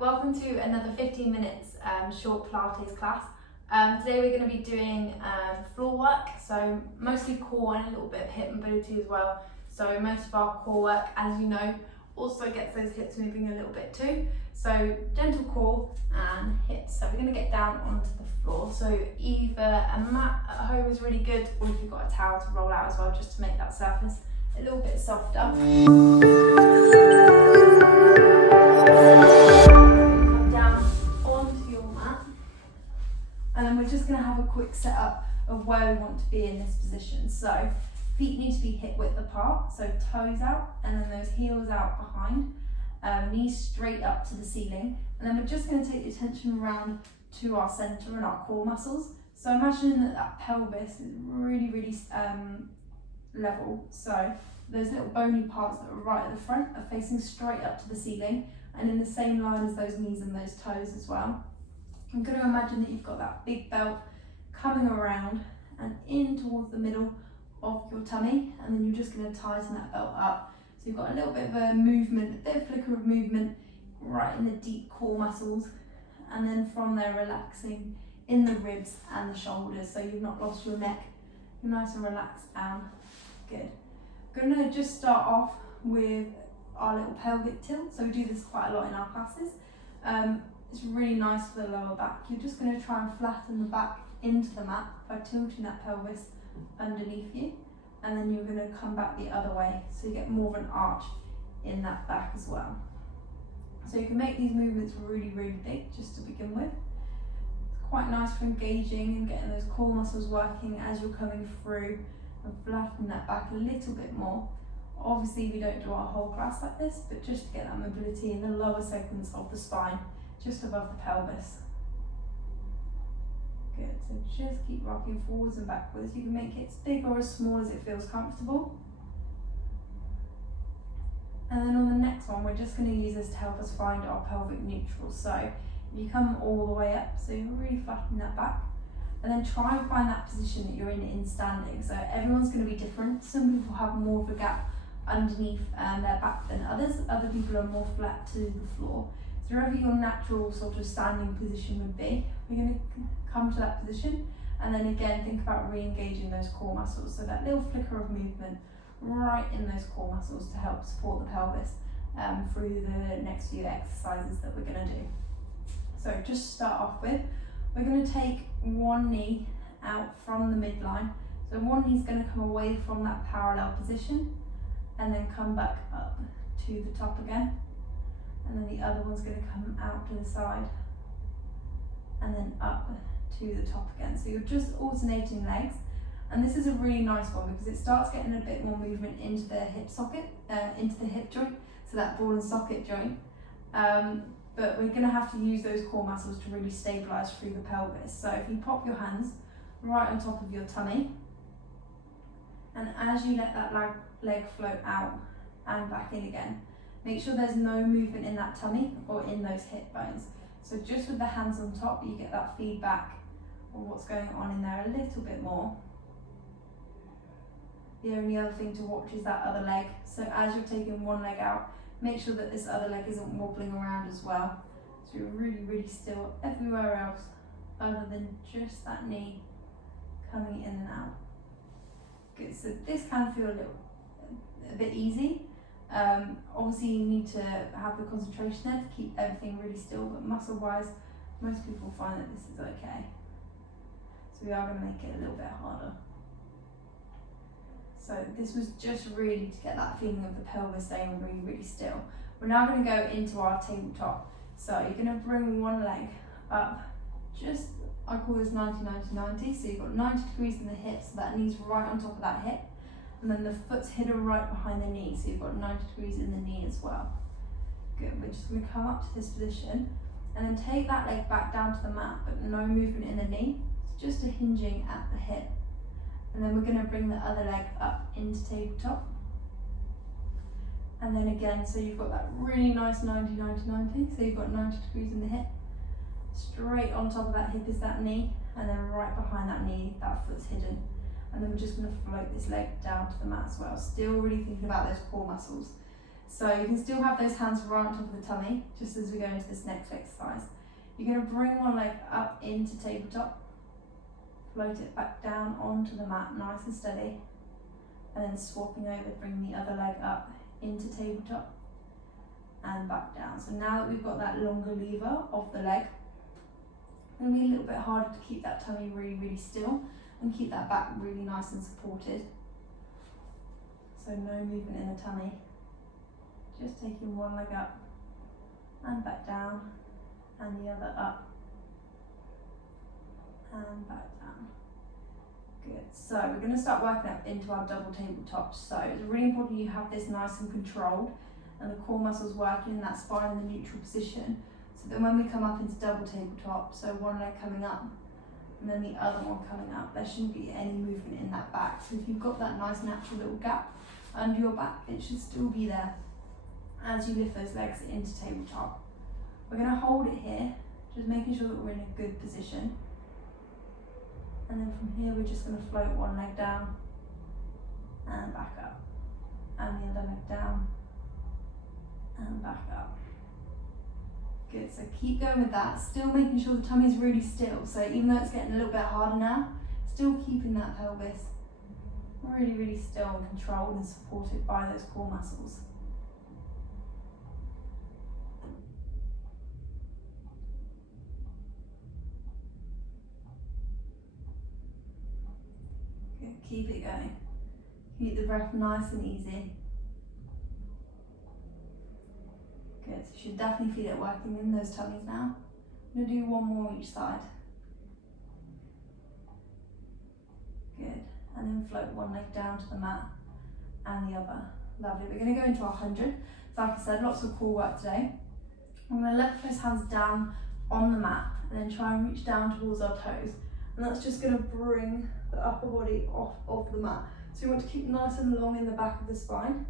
welcome to another 15 minutes short Pilates class. Today we're going to be doing floor work, so mostly core and a little bit of hip mobility as well. So most of our core work, as you know, also gets those hips moving a little bit too. So gentle core and hips. So we're going to get down onto the floor. So either a mat at home is really good, or if you've got a towel to roll out as well, just to make that surface a little bit softer. Come down onto your mat, and then we're just going to have a quick setup of where we want to be in this position. So feet need to be hip width apart, so toes out and then those heels out behind, knees straight up to the ceiling, and then we're just going to take the attention around to our centre and our core muscles. So imagining that pelvis is really level, so those little bony parts that are right at the front are facing straight up to the ceiling and in the same line as those knees and those toes as well. I'm going to imagine that you've got that big belt coming around and in towards the middle of your tummy, and then you're just going to tighten that belt up. So you've got a little bit of a movement, a bit of flicker of movement right in the deep core muscles, and then from there relaxing in the ribs and the shoulders, so you've not lost your neck. You're nice and relaxed down. Good. We're going to just start off with our little pelvic tilt. So we do this quite a lot in our classes. It's really nice for the lower back. You're just going to try and flatten the back into the mat by tilting that pelvis underneath you, and then you're going to come back the other way, so you get more of an arch in that back as well. So you can make these movements really big just to begin with. It's quite nice for engaging and getting those core muscles working as you're coming through, and flatten that back a little bit more. Obviously we don't do our whole class like this, but just to get that mobility in the lower segments of the spine, just above the pelvis. Good, so just keep rocking forwards and backwards. You can make it as big or as small as it feels comfortable. And then on the next one, we're just going to use this to help us find our pelvic neutral. So you come all the way up, so you really flatten that back, and then try and find that position that you're in standing. So everyone's going to be different. Some people have more of a gap underneath their back than others. Other people are more flat to the floor. So wherever your natural sort of standing position would be, we're going to come to that position, and then again think about re-engaging those core muscles. So that little flicker of movement right in those core muscles to help support the pelvis through the next few exercises that we're going to do. So just start off with, we're going to take one knee out from the midline. So one knee's going to come away from that parallel position and then come back up to the top again. And then the other one's going to come out to the side and then up to the top again. So you're just alternating legs. And this is a really nice one because it starts getting a bit more movement into the hip socket, into the hip joint, so that ball and socket joint. But we're going to have to use those core muscles to really stabilise through the pelvis. So if you pop your hands right on top of your tummy, and as you let that leg float out and back in again, make sure there's no movement in that tummy or in those hip bones. So just with the hands on top, you get that feedback of what's going on in there a little bit more. The only other thing to watch is that other leg. So as you're taking one leg out, make sure that this other leg isn't wobbling around as well. So you're really still everywhere else other than just that knee coming in and out. Good, so this can feel a bit easy. Obviously you need to have the concentration there to keep everything really still, but muscle wise, most people find that this is okay. So we are going to make it a little bit harder. So this was just really to get that feeling of the pelvis staying really still. We're now going to go into our tabletop. So you're going to bring one leg up, just, I call this 90-90-90. So you've got 90 degrees in the hip, so that knee's right on top of that hip. And then the foot's hidden right behind the knee, so you've got 90 degrees in the knee as well. Good, we're just going to come up to this position, and then take that leg back down to the mat, but no movement in the knee. It's just a hinging at the hip. And then we're going to bring the other leg up into tabletop. And then again, so you've got that really nice 90-90-90, so you've got 90 degrees in the hip. Straight on top of that hip is that knee, and then right behind that knee, that foot's hidden. And then we're just going to float this leg down to the mat as well, still really thinking about those core muscles. So you can still have those hands right on top of the tummy, just as we go into this next exercise. You're going to bring one leg up into tabletop, float it back down onto the mat, nice and steady, and then swapping over, bring the other leg up into tabletop and back down. So now that we've got that longer lever of the leg, it's going to be a little bit harder to keep that tummy really still and keep that back really nice and supported. So no movement in the tummy, just taking one leg up and back down, and the other up and back down. Good. So we're going to start working up into our double tabletop. So it's really important you have this nice and controlled and the core muscles working in that spine in the neutral position, so that when we come up into double tabletop, so one leg coming up and then the other one coming up, there shouldn't be any movement in that back. So if you've got that nice natural little gap under your back, it should still be there as you lift those legs into tabletop. We're going to hold it here, just making sure that we're in a good position. And then from here, we're just going to float one leg down and back up, and the other leg down and back up. Good, so keep going with that, still making sure the tummy's really still. So even though it's getting a little bit harder now, still keeping that pelvis really still and controlled and supported by those core muscles. Good, keep it going. Keep the breath nice and easy. Good, so you should definitely feel it working in those tummies now. I'm going to do one more each side. Good, and then float one leg down to the mat and the other. Lovely, we're going to go into our 100. So like I said, lots of core work today. I'm going to lift those hands down on the mat and then try and reach down towards our toes. And that's just going to bring the upper body off of the mat. So you want to keep nice and long in the back of the spine.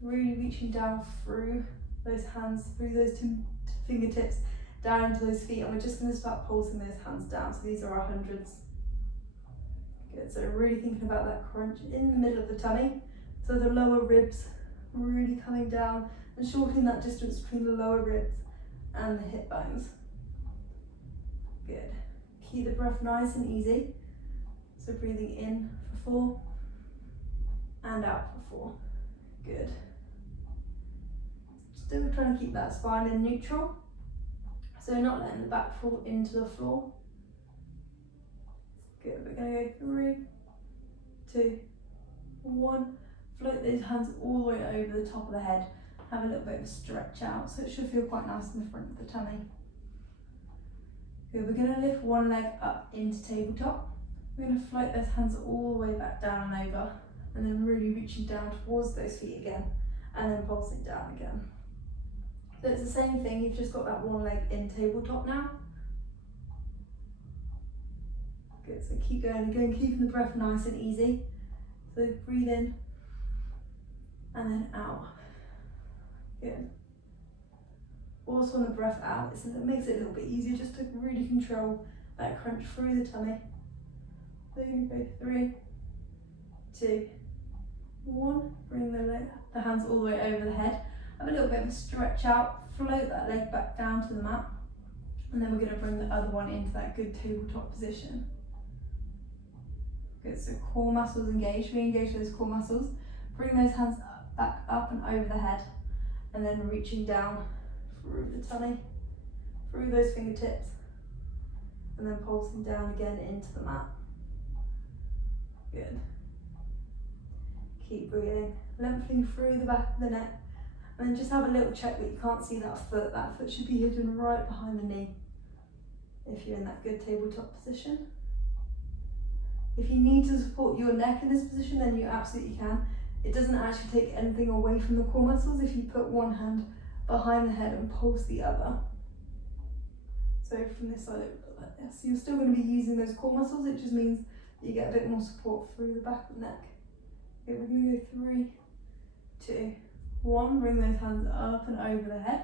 Really reaching down through those hands, through those two fingertips, down to those feet, and we're just going to start pulsing those hands down. So these are our 100s. Good, so really thinking about that crunch in the middle of the tummy, so the lower ribs really coming down and shortening that distance between the lower ribs and the hip bones. Good, keep the breath nice and easy, so breathing in for 4 and out for 4. Good. Still trying to keep that spine in neutral, so not letting the back fall into the floor. Good, we're going to go 3, 2, 1. Float those hands all the way over the top of the head. Have a little bit of a stretch out, so it should feel quite nice in the front of the tummy. Good, we're going to lift one leg up into tabletop. We're going to float those hands all the way back down and over, and then really reaching down towards those feet again, and then pulsing down again. So it's the same thing, you've just got that one leg in tabletop now. Good, so keep going again, keeping the breath nice and easy. So breathe in and then out. Good. Also on the breath out, it makes it a little bit easier just to really control that crunch through the tummy. So you're going to go 3, 2, 1. Bring the hands all the way over the head. Have a little bit of a stretch out, float that leg back down to the mat, and then we're going to bring the other one into that good tabletop position. Good, so core muscles engaged, re-engage those core muscles, bring those hands back up and over the head, and then reaching down through the tummy, through those fingertips, and then pulsing down again into the mat. Good. Keep breathing, lengthening through the back of the neck, and then just have a little check that you can't see that foot. That foot should be hidden right behind the knee if you're in that good tabletop position. If you need to support your neck in this position, then you absolutely can. It doesn't actually take anything away from the core muscles if you put one hand behind the head and pulse the other. So from this side, it would look like this. You're still going to be using those core muscles, it just means that you get a bit more support through the back of the neck. Okay, we're going to go 3, 2, 1. Bring those hands up and over the head.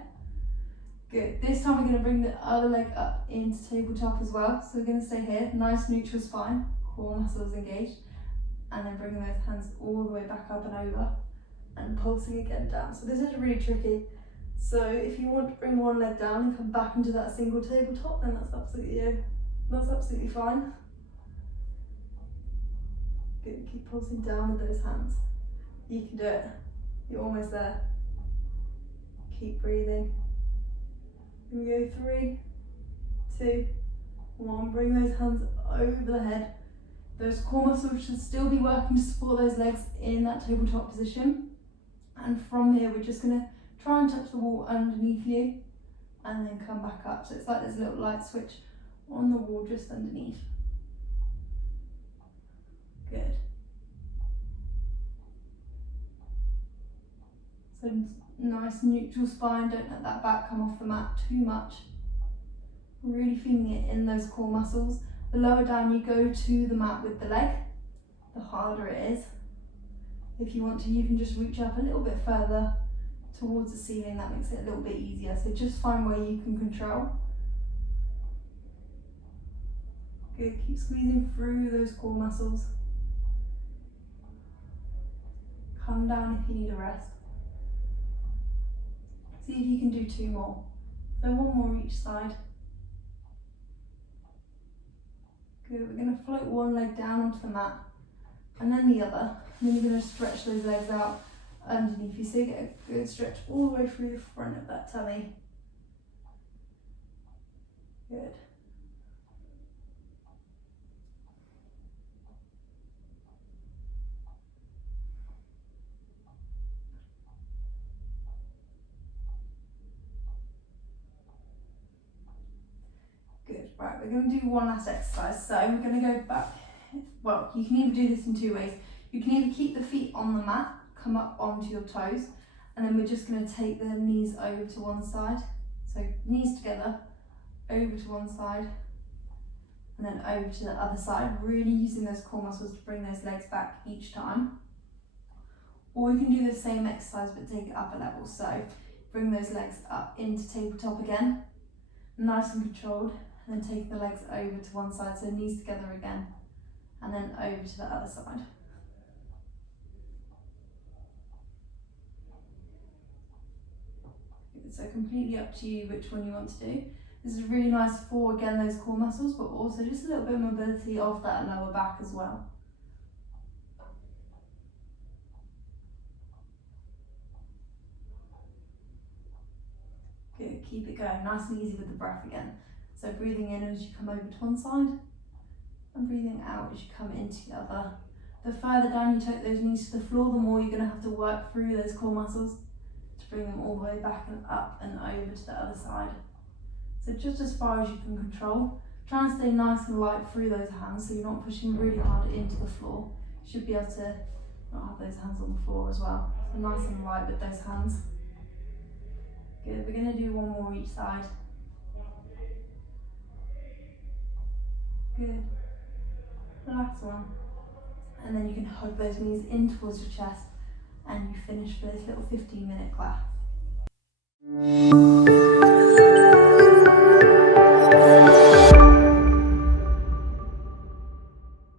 Good. This time we're going to bring the other leg up into tabletop as well. So we're going to stay here, nice neutral spine, core muscles engaged, and then bringing those hands all the way back up and over, and pulsing again down. So this is really tricky. So if you want to bring one leg down and come back into that single tabletop, then that's absolutely fine. Good, keep pulsing down with those hands. You can do it. You're almost there. Keep breathing. Here we go, 3, 2, 1. Bring those hands over the head. Those core muscles should still be working to support those legs in that tabletop position. And from here, we're just going to try and touch the wall underneath you and then come back up. So it's like there's a little light switch on the wall just underneath. Good. So nice neutral spine, don't let that back come off the mat too much. Really feeling it in those core muscles. The lower down you go to the mat with the leg, the harder it is. If you want to, you can just reach up a little bit further towards the ceiling. That makes it a little bit easier. So just find where you can control. Good, keep squeezing through those core muscles. Come down if you need a rest. See if you can do 2 more. So 1 more each side. Good, we're going to float one leg down onto the mat and then the other. And then you're going to stretch those legs out underneath you. So you get a good stretch all the way through the front of that tummy. Good. Good, right, we're going to do one last exercise. So we're going to go back. Well, you can either do this in 2 ways. You can either keep the feet on the mat, come up onto your toes, and then we're just going to take the knees over to one side. So knees together, over to one side, and then over to the other side, really using those core muscles to bring those legs back each time. Or we can do the same exercise but take it up a level. So bring those legs up into tabletop again, nice and controlled, and then take the legs over to one side, so knees together again, and then over to the other side. So completely up to you which one you want to do. This is really nice for, again, those core muscles, but also just a little bit of mobility of that lower back as well. Good, keep it going, nice and easy with the breath again. So breathing in as you come over to one side, and breathing out as you come into the other. The further down you take those knees to the floor, the more you're going to have to work through those core muscles to bring them all the way back and up and over to the other side. So just as far as you can control. Try and stay nice and light through those hands so you're not pushing really hard into the floor. You should be able to not have those hands on the floor as well. So nice and light with those hands. Good, we're going to do 1 more each side. Good. Last one. And then you can hug those knees in towards your chest and you finish for this little 15-minute class.